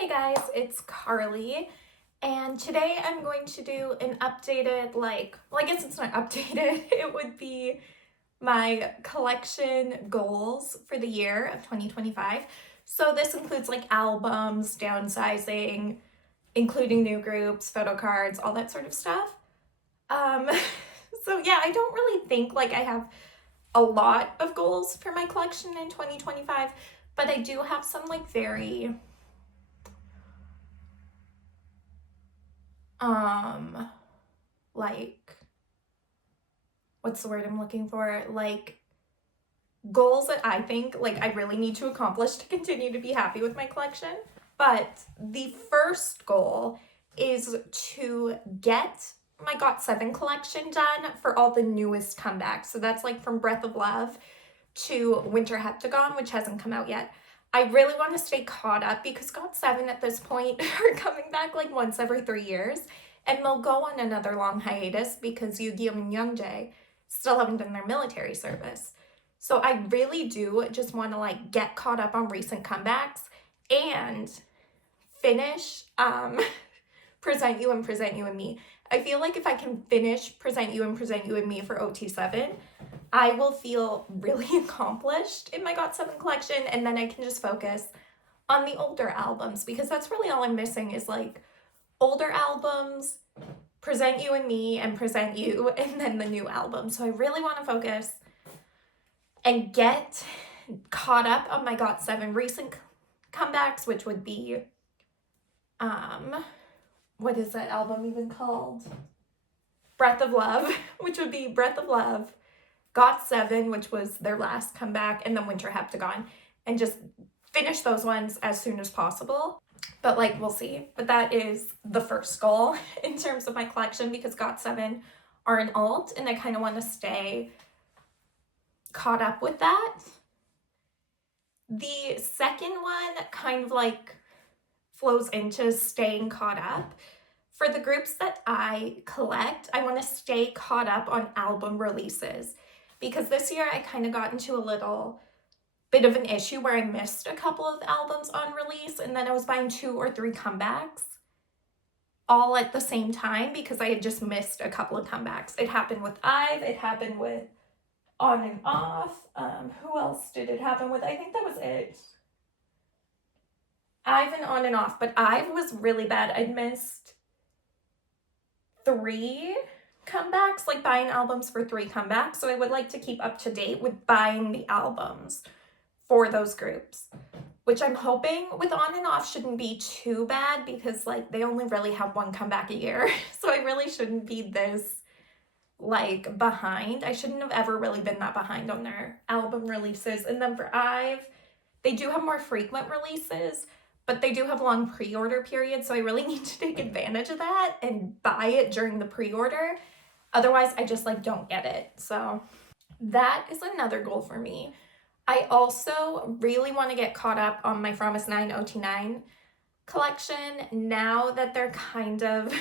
Hey guys, it's Carly, and today I'm going to do an updated, I guess it's not updated, it would be my collection goals for the year of 2025. So this includes like albums, downsizing, including new groups, photo cards, all that sort of stuff. Um, so yeah, I don't really think like I have a lot of goals for my collection in 2025, but I do have some like very um like what's the word I'm looking for? Like goals that I think like I really need to accomplish to continue to be happy with my collection. But the first goal is to get my GOT7 collection done for all the newest comebacks. So that's like from Breath of Love to Winter Heptagon, which hasn't come out yet. I really want to stay caught up because GOT7 at this point are coming back like once every 3 years, and they'll go on another long hiatus because Yu-Gi-Oh! And Youngjae still haven't done their military service. So I really do just want to like get caught up on recent comebacks and finish Present You and Present You and Me. I feel like if I can finish Present You and Present You and Me for OT7, I will feel really accomplished in my GOT7 collection, and then I can just focus on the older albums because that's really all I'm missing is like older albums, Present You and Me, and Present You, and then the new album. So I really want to focus and get caught up on my GOT7 recent comebacks, which would be what is that album even called? Breath of Love, which would be Breath of Love, GOT7, which was their last comeback, and then Winter Heptagon, and just finish those ones as soon as possible. But like, we'll see. But that is the first goal in terms of my collection because GOT7 are an alt, and I kind of want to stay caught up with that. The second one kind of like flows into staying caught up. For the groups that I collect, I want to stay caught up on album releases because this year I kind of got into a little bit of an issue where I missed a couple of albums on release, and then I was buying 2 or 3 comebacks all at the same time because I had just missed a couple of comebacks. It happened with IVE, it happened with On and Off. Who else did it happen with? I think that was it. IVE and On and Off, but IVE was really bad. I'd missed 3 comebacks, like buying albums for 3 comebacks. So I would like to keep up to date with buying the albums for those groups, which I'm hoping with On and Off shouldn't be too bad because like they only really have 1 comeback a year. So I really shouldn't be this like behind. I shouldn't have ever really been that behind on their album releases. And then for IVE, they do have more frequent releases, but they do have long pre-order periods, so I really need to take advantage of that and buy it during the pre-order. Otherwise, I just like don't get it. So that is another goal for me. I also really want to get caught up on my Promise 9 OT9 collection now that they're kind of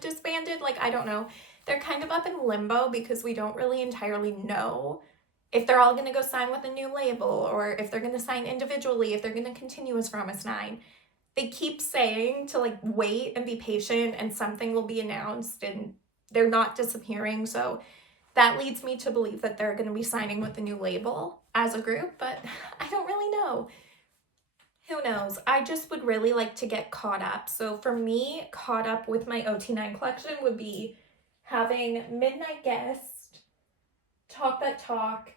disbanded. Like, I don't know. They're kind of up in limbo because we don't really entirely know if they're all going to go sign with a new label or if they're going to sign individually, if they're going to continue as Promise 9. They keep saying to like wait and be patient and something will be announced, and they're not disappearing. So that leads me to believe that they're going to be signing with a new label as a group, but I don't really know. Who knows? I just would really like to get caught up. So for me, caught up with my OT9 collection would be having Midnight Guest, Talk That Talk,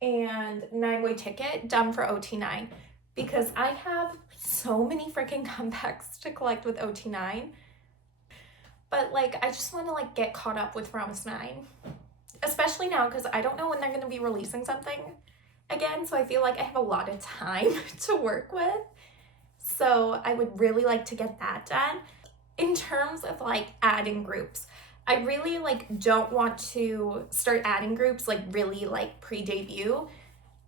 and 9-Way Ticket done for OT9 because I have so many freaking comebacks to collect with OT9. But like, I just want to like get caught up with Promise 9, especially now because I don't know when they're going to be releasing something again. So I feel like I have a lot of time to work with. So I would really like to get that done. In terms of like adding groups, I really like don't want to start adding groups like really like pre-debut.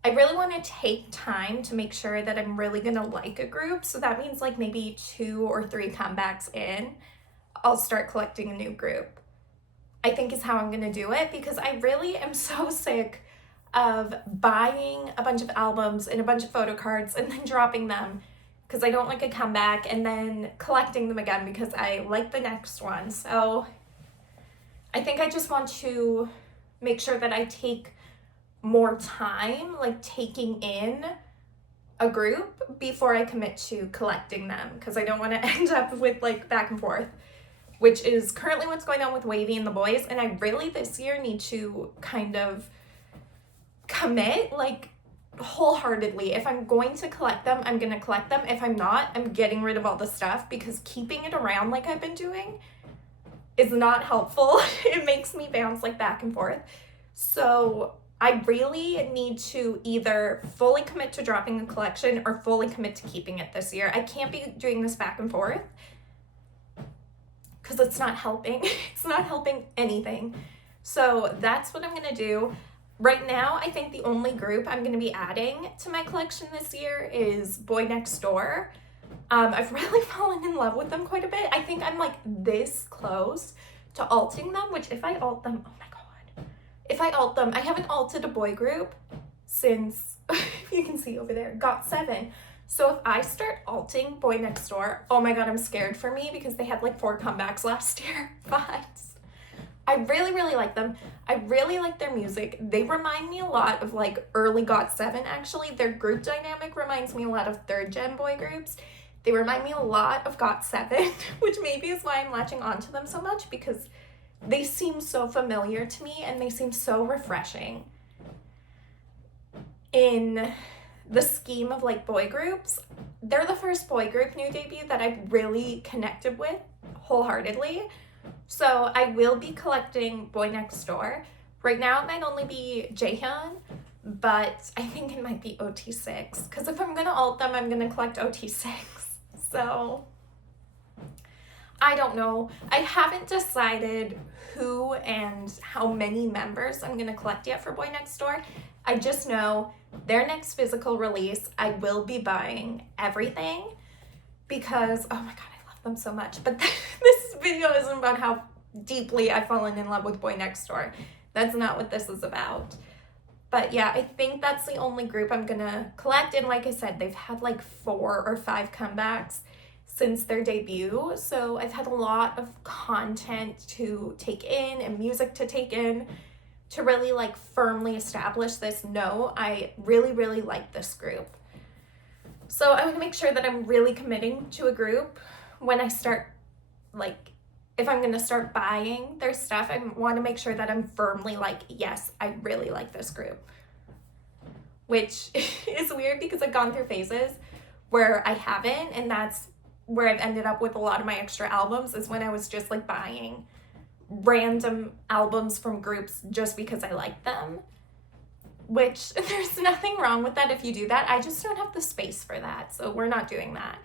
I really want to take time to make sure that I'm really gonna like a group. So that means like maybe 2 or 3 comebacks in, I'll start collecting a new group. I think is how I'm gonna do it because I really am so sick of buying a bunch of albums and a bunch of photo cards and then dropping them because I don't like a comeback, and then collecting them again because I like the next one. So I think I just want to make sure that I take more time, like taking in a group before I commit to collecting them, because I don't want to end up with like back and forth, which is currently what's going on with Wavy and the boys. And I really this year need to kind of commit like wholeheartedly. If I'm going to collect them, I'm going to collect them. If I'm not, I'm getting rid of all the stuff, because keeping it around like I've been doing is not helpful. It makes me bounce like back and forth. So I really need to either fully commit to dropping the collection or fully commit to keeping it this year. I can't be doing this back and forth because it's not helping. It's not helping anything. So that's what I'm going to do. Right now, I think the only group I'm going to be adding to my collection this year is Boy Next Door. I've really fallen in love with them quite a bit. I think I'm like this close to alting them, which if I alt them, oh my god. If I alt them, I haven't alted a boy group since, you can see over there, GOT7. So if I start alting Boy Next Door, oh my god, I'm scared for me because they had like 4 comebacks last year. But I really, really like them. I really like their music. They remind me a lot of like early GOT7 actually. Their group dynamic reminds me a lot of 3rd gen boy groups. They remind me a lot of GOT7, which maybe is why I'm latching onto them so much, because they seem so familiar to me and they seem so refreshing in the scheme of like boy groups. They're the first boy group new debut that I've really connected with wholeheartedly. So I will be collecting Boy Next Door. Right now it might only be Jaehyun, but I think it might be OT6, because if I'm going to alt them, I'm going to collect OT6. So I don't know. I haven't decided who and how many members I'm going to collect yet for Boy Next Door. I just know their next physical release, I will be buying everything because, oh my god, I love them so much. But this video isn't about how deeply I've fallen in love with Boy Next Door. That's not what this is about. But yeah, I think that's the only group I'm gonna collect. And like I said, they've had like 4 or 5 comebacks since their debut. So I've had a lot of content to take in and music to take in to really like firmly establish this. No, I really, really like this group. So I want to make sure that I'm really committing to a group when I start, like, if I'm going to start buying their stuff, I want to make sure that I'm firmly like, yes, I really like this group. Which is weird because I've gone through phases where I haven't, and that's where I've ended up with a lot of my extra albums, is when I was just like buying random albums from groups just because I like them. Which there's nothing wrong with that if you do that. I just don't have the space for that. So we're not doing that.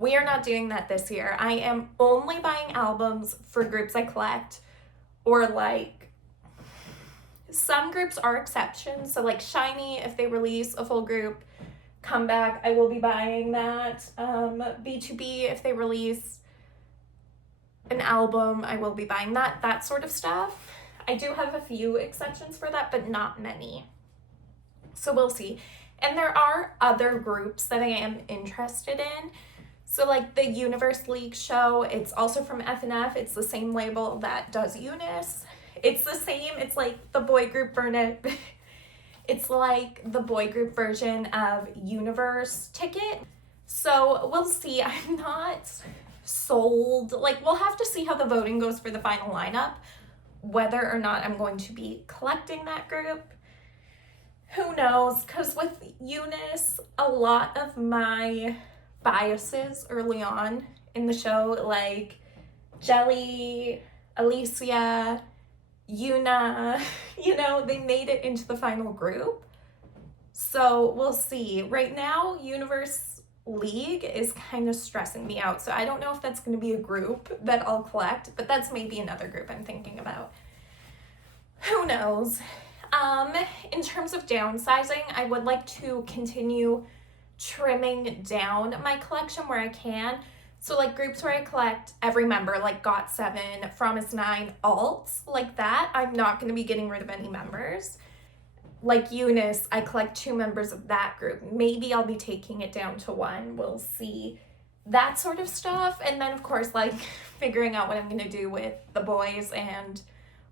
We are not doing that this year. I am only buying albums for groups I collect, or like some groups are exceptions. So like SHINee, if they release a full group comeback, I will be buying that. B2B, if they release an album, I will be buying that. That sort of stuff. I do have a few exceptions for that, but not many. So we'll see. And there are other groups that I am interested in. So like the Universe League show, it's also from FNF. It's the same label that does Eunice. It's the same, it's like the boy group it's like the boy group version of Universe Ticket. So we'll see. I'm not sold. Like, we'll have to see how the voting goes for the final lineup, whether or not I'm going to be collecting that group. Who knows? Because with Eunice, a lot of my biases early on in the show, like Jelly, Alicia, Yuna, you know, they made it into the final group. So we'll see. Right now, Universe League is kind of stressing me out. So I don't know if that's going to be a group that I'll collect, but that's maybe another group I'm thinking about. Who knows? In terms of downsizing, I would like to continue trimming down my collection where I can. So like groups where I collect every member, like GOT7, Promise 9, alts, like that, I'm not going to be getting rid of any members. like Eunice, I collect 2 members of that group. Maybe I'll be taking it down to 1. We'll see. That sort of stuff. And then, of course, like figuring out what I'm going to do with the boys and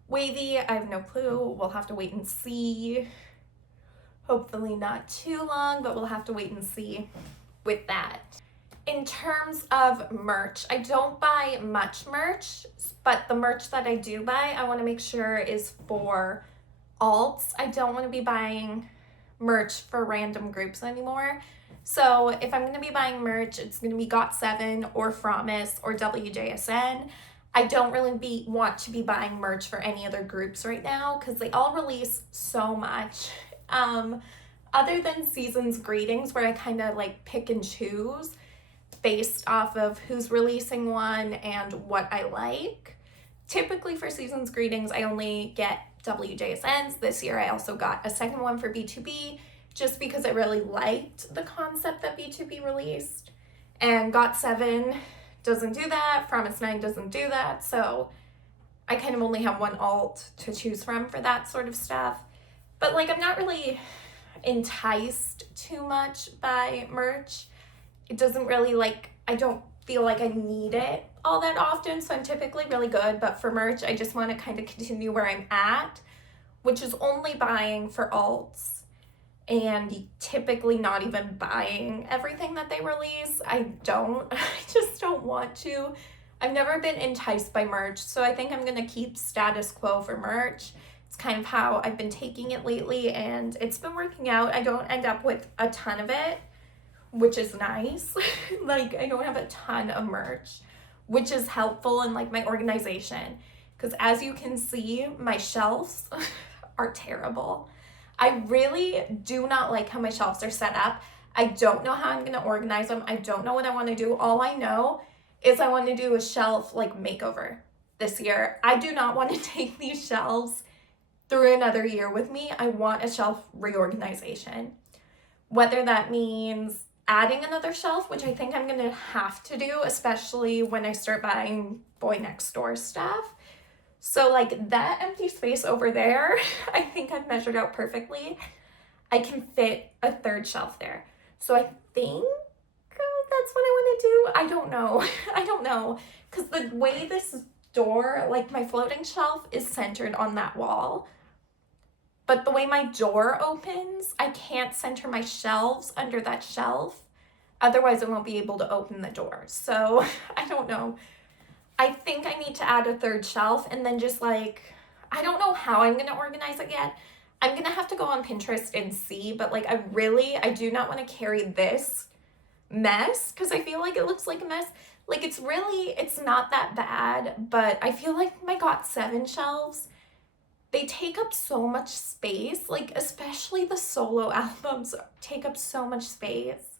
Wavy. I have no clue. We'll have to wait and see. Hopefully not too long, but we'll have to wait and see with that. In terms of merch, I don't buy much merch, but the merch that I do buy, I want to make sure is for alts. I don't want to be buying merch for random groups anymore. So if I'm going to be buying merch, it's going to be GOT7 or Promise or WJSN. I don't really want to be buying merch for any other groups right now because they all release so much. Other than Season's Greetings, where I kind of like pick and choose based off of who's releasing one and what I like. Typically for Season's Greetings, I only get WJSNs. This year I also got a second one for B2B just because I really liked the concept that B2B released. And GOT7 doesn't do that, Promise 9 doesn't do that, so I kind of only have one alt to choose from for that sort of stuff. But like I'm not really enticed too much by merch. It doesn't really I don't feel like I need it all that often, so I'm typically really good. But for merch, I just want to kind of continue where I'm at, which is only buying for alts and typically not even buying everything that they release. I just don't want to. I've never been enticed by merch, so I think I'm going to keep status quo for merch. It's kind of how I've been taking it lately, and it's been working out. I don't end up with a ton of it, which is nice. I don't have a ton of merch, which is helpful in my organization, because as you can see, my shelves are terrible. I really do not like how my shelves are set up. I don't know how I'm going to organize them. I don't know what I want to do. All I know is I want to do a shelf makeover this year. I do not want to take these shelves through another year with me. I want a shelf reorganization. Whether that means adding another shelf, which I think I'm going to have to do, especially when I start buying Boy Next Door stuff. So that empty space over there, I think I've measured out perfectly. I can fit a 3rd shelf there. So I think that's what I want to do. I don't know. I don't know. Because the way this door, my floating shelf is centered on that wall. But the way my door opens, I can't center my shelves under that shelf. Otherwise, I won't be able to open the door. So I don't know. I think I need to add a 3rd shelf and then just I don't know how I'm going to organize it yet. I'm going to have to go on Pinterest and see, but I do not want to carry this mess because I feel like it looks like a mess. It's not that bad, but I feel like my GOT7 shelves, they take up so much space, especially the solo albums take up so much space.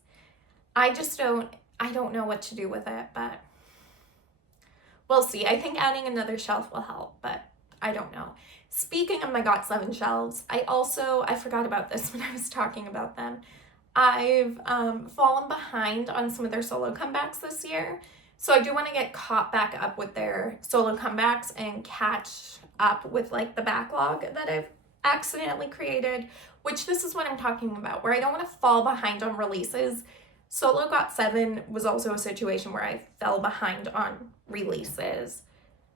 I don't know what to do with it, but we'll see. I think adding another shelf will help, but I don't know. Speaking of my GOT7 shelves, I forgot about this when I was talking about them. I've fallen behind on some of their solo comebacks this year. So I do want to get caught back up with their solo comebacks and catch up with the backlog that I've accidentally created, which this is what I'm talking about, where I don't want to fall behind on releases. Solo GOT7 was also a situation where I fell behind on releases.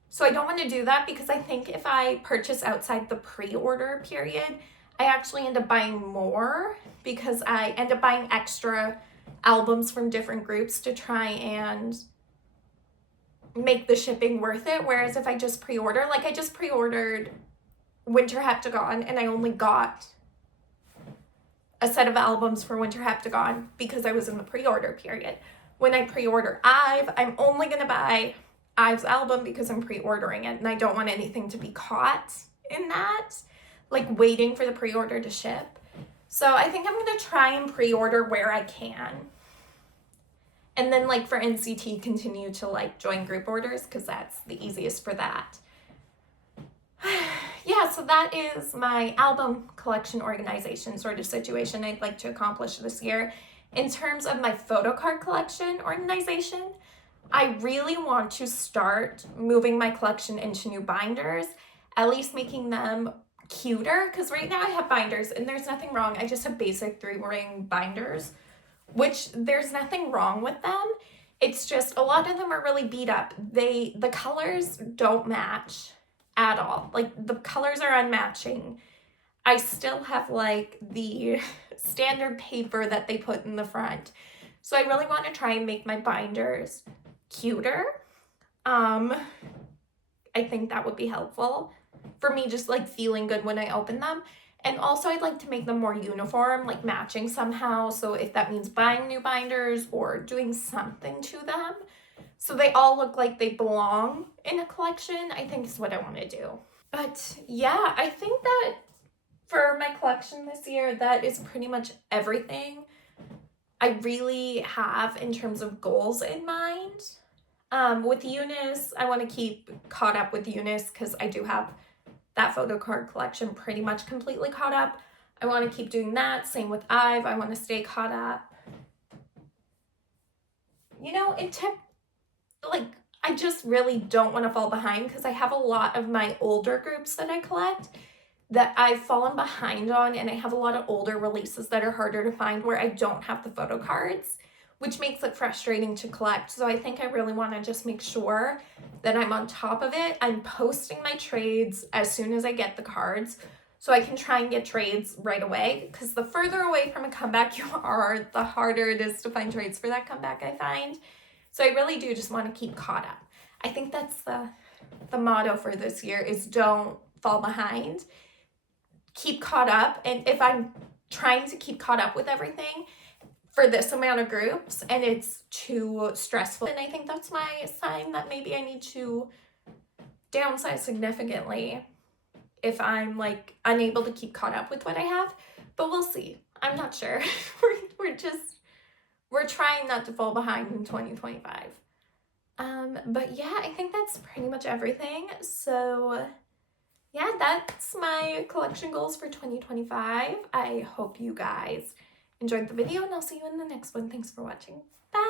So I don't want to do that because I think if I purchase outside the pre-order period, I actually end up buying more because I end up buying extra albums from different groups to try and make the shipping worth it. Whereas if I just pre-order, I just pre-ordered Winter Heptagon and I only got a set of albums for Winter Heptagon because I was in the pre-order period. When I pre-order IVE, I'm only going to buy IVE's album because I'm pre-ordering it and I don't want anything to be caught in that, waiting for the pre-order to ship. So I think I'm going to try and pre-order where I can. And then for NCT, continue to join group orders because that's the easiest for that. Yeah, so that is my album collection organization sort of situation I'd like to accomplish this year. In terms of my photo card collection organization, I really want to start moving my collection into new binders, at least making them cuter, because right now I have binders and there's nothing wrong. I just have basic 3-ring binders, which there's nothing wrong with them. It's just a lot of them are really beat up. The colors don't match at all. Like, the colors are unmatching. I still have like the standard paper that they put in the front. So I really want to try and make my binders cuter. I think that would be helpful for me, just like feeling good when I open them. And also I'd like to make them more uniform, like matching somehow. So if that means buying new binders or doing something to them so they all look like they belong in a collection, I think is what I want to do. But yeah, I think that for my collection this year, that is pretty much everything I really have in terms of goals in mind. With Eunice, I want to keep caught up with Eunice because I do have that photo card collection pretty much completely caught up. I want to keep doing that. Same with Ive. I want to stay caught up. You know, I just really don't want to fall behind because I have a lot of my older groups that I collect that I've fallen behind on, and I have a lot of older releases that are harder to find where I don't have the photo cards, which makes it frustrating to collect. So I think I really want to just make sure that I'm on top of it. I'm posting my trades as soon as I get the cards so I can try and get trades right away, because the further away from a comeback you are, the harder it is to find trades for that comeback, I find. So I really do just want to keep caught up. I think that's the motto for this year is don't fall behind. Keep caught up. And if I'm trying to keep caught up with everything for this amount of groups and it's too stressful, and I think that's my sign that maybe I need to downsize significantly if I'm like unable to keep caught up with what I have. But we'll see. I'm not sure. We're trying not to fall behind in 2025. But yeah, I think that's pretty much everything. So yeah, that's my collection goals for 2025. I hope you guys enjoyed the video, and I'll see you in the next one. Thanks for watching. Bye!